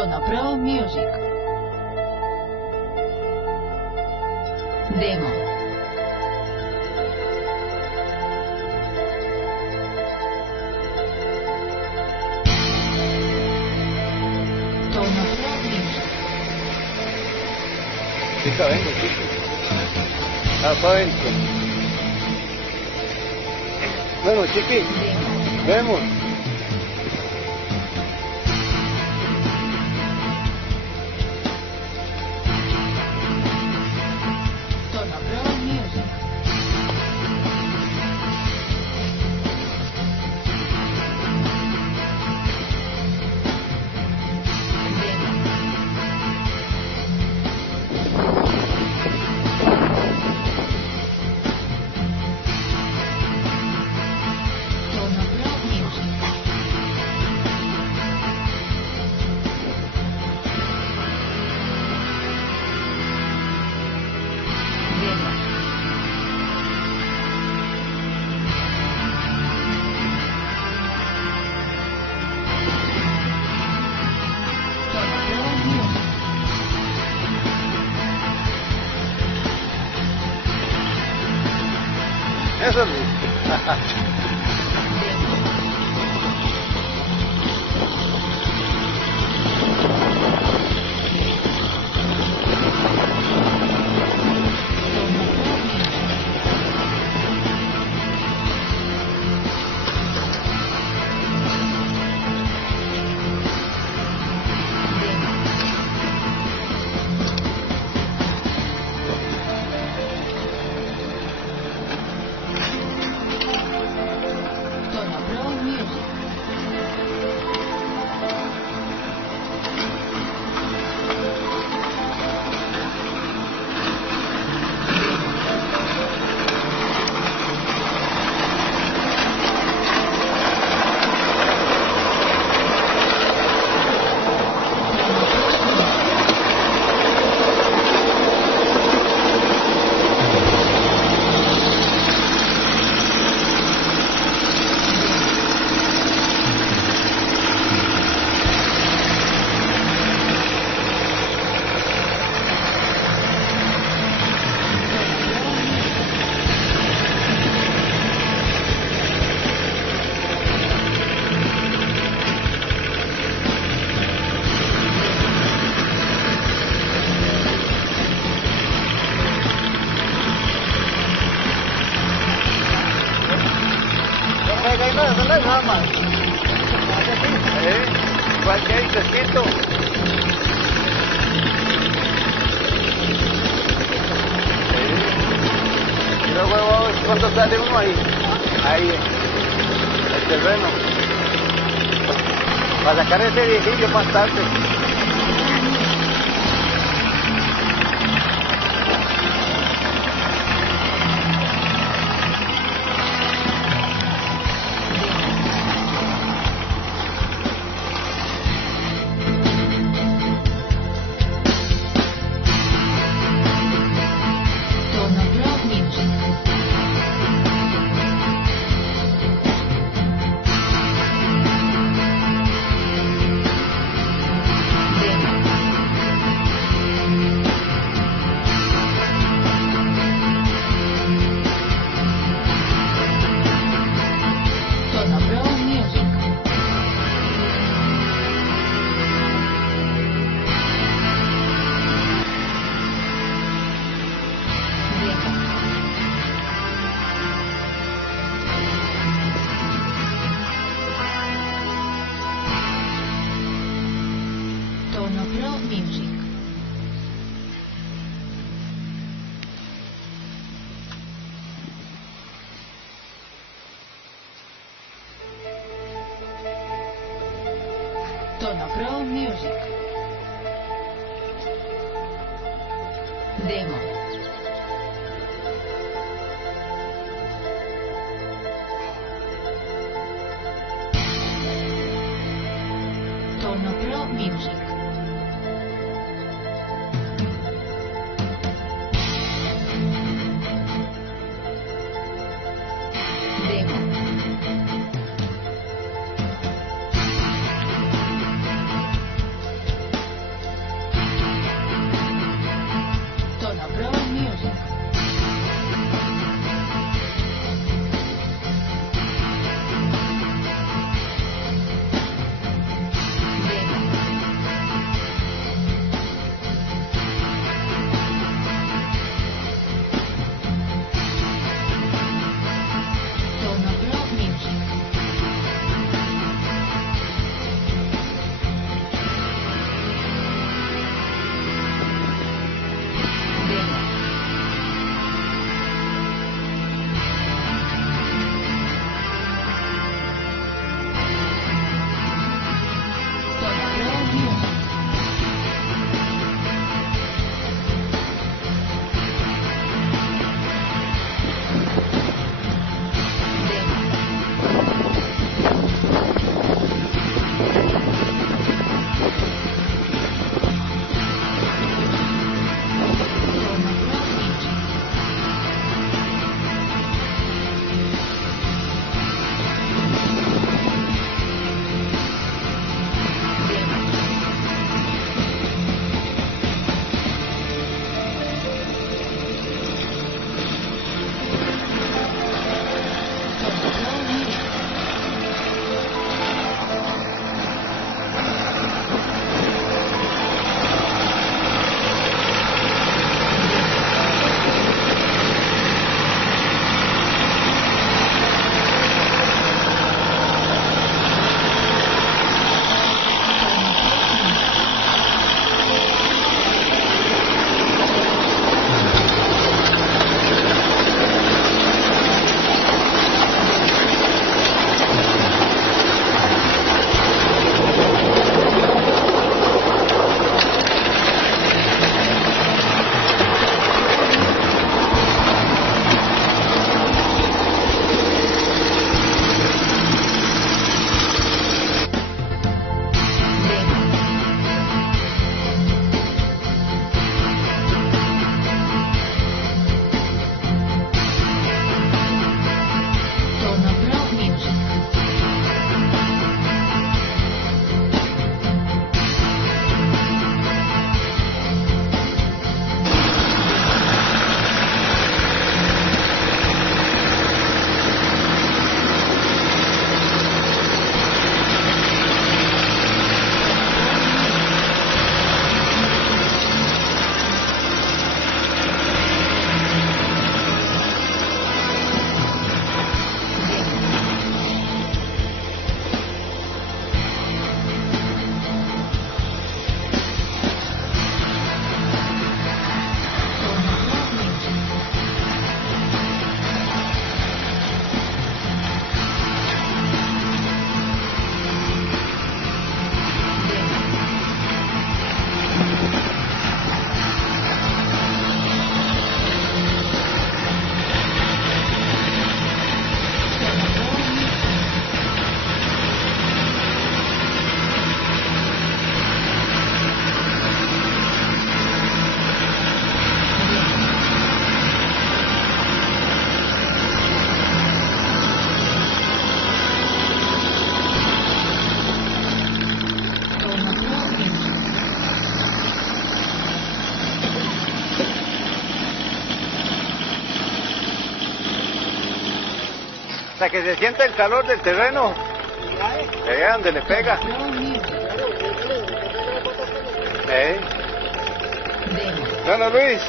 Tono Pro Music. Demo. Tono Pro Music. Chica, vengo, chico. Para adentro. Bueno, chiqui, vemos. Tono Pro Music. Tono Pro Music. Demo. Tono Pro Music. Eso es. Tono Pro Music. No es nada más. Igual que ahí, fresquito. Y luego, ¿cuánto sale uno ahí? Ahí, el terreno. Para sacar ese viejillo más tarde. Tono Pro Music. Demo. Tono Pro Music. Demo. Tono Pro Music. Tono Pro Music. Demo. Tono Pro Music. Demo. hasta que se sienta el calor del terreno. Allá donde le pega. Pro Music. Demo. Bueno, Luis,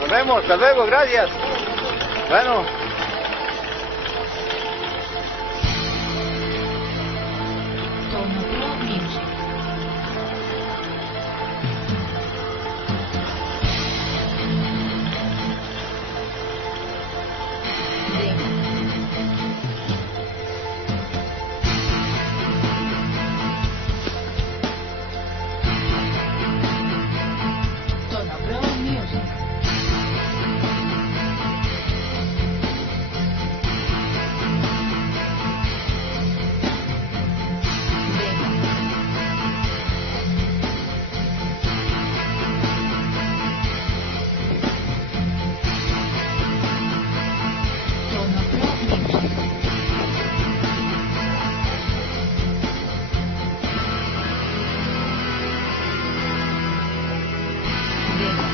nos vemos, hasta luego, gracias. Bueno. Tono Pro Music. Demo. Tono Pro Music. Demo. Tono Pro Music. Demo.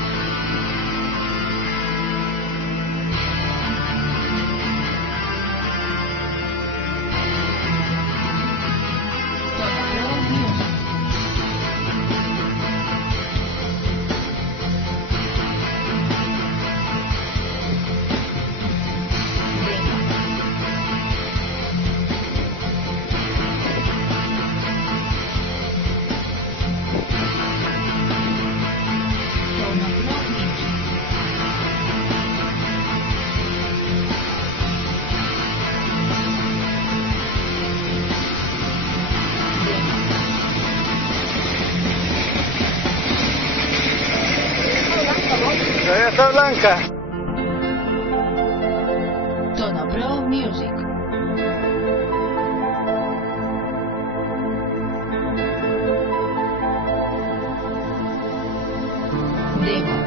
Tono Pro Music. Demo. Tono Pro Music. Demo. Ya está blanca. Tono Pro Music. Demo.